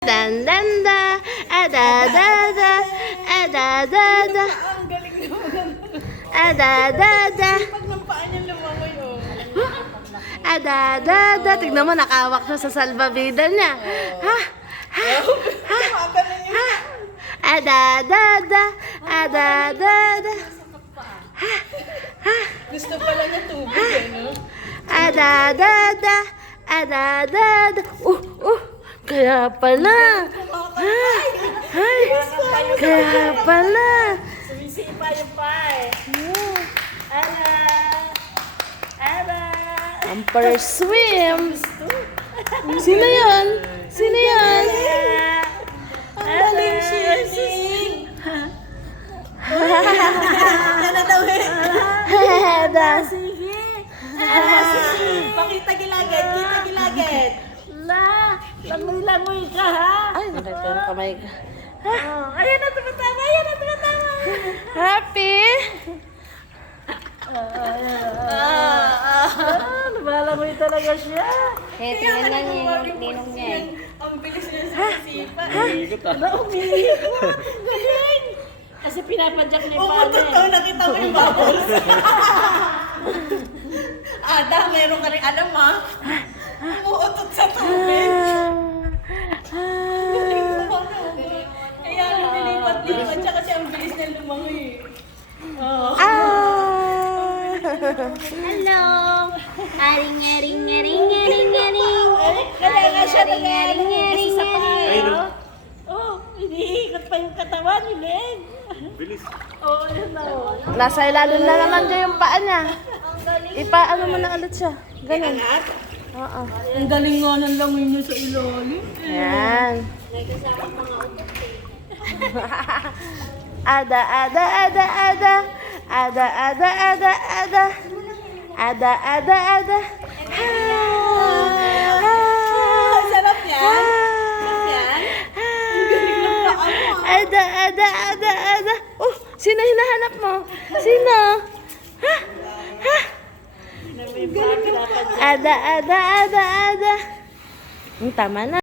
Dan dan da, ada da da, ada da da, Ang galing naman. ada da da, Pag ng paa niya lumangoy, oh. ada da da. Tignan mo, nakawak siya sa salbabida niya. Ha? Gumagano niya. Ada da da, ada da da. Gusto pala niya tubig, eh, no? Ada da da, ada da da. Kaya pala. Ay, kaya pala. Sumisipa yung paa, eh. Ala. Ala. Ampere swim. Sino yan? Sino yan? Ang galing swimming. Yan na daw, eh. Ada. Sige. Sige. Pakita gilagid. Kita gilagid. La. Langoy-langoy ka, ha? Ay, nakita yung kamay ka. Ayan na, tumatama. Ayan na, tumatama. Happy? Lumalangoy talaga siya. Eh, tingnan lang yung ninong niya eh. Ang bilis niya sa sipa. Ala, umiiyak mo. Galing. Kasi pinapadyak niya yung paa niya. Umutot daw, nakita mo yung bubbles. Ada, meron ka rin alam, ha? Umuutot sa tubig. Galing mo, ano? Kaya nilipat-lipat siya kasi ang bilis niya lumangoy. Oh. Hello! Aring, aring, aring, aring, aring. Kaya nga siya Aring, aring, aring, sa paa. aring. Oh, iniikot pa yung katawan ni Len. Bilis. Oh, ayun na. Nasa ilalim na naman dyan yung paa niya. Ipaano mo na ulit siya. Ganun. Oo. Ang galing nga ng langoy niya sa ilalim. Yan. Ada, ada, ada, ada. Ada, ada, ada, ada. Ada, ada, ada. Ang sarap yan. Yan. Ada, ada, ada, ada. Sino hinahanap mo? Sino? Ha? Ha? Ada, ada, ada, ada. Tama na.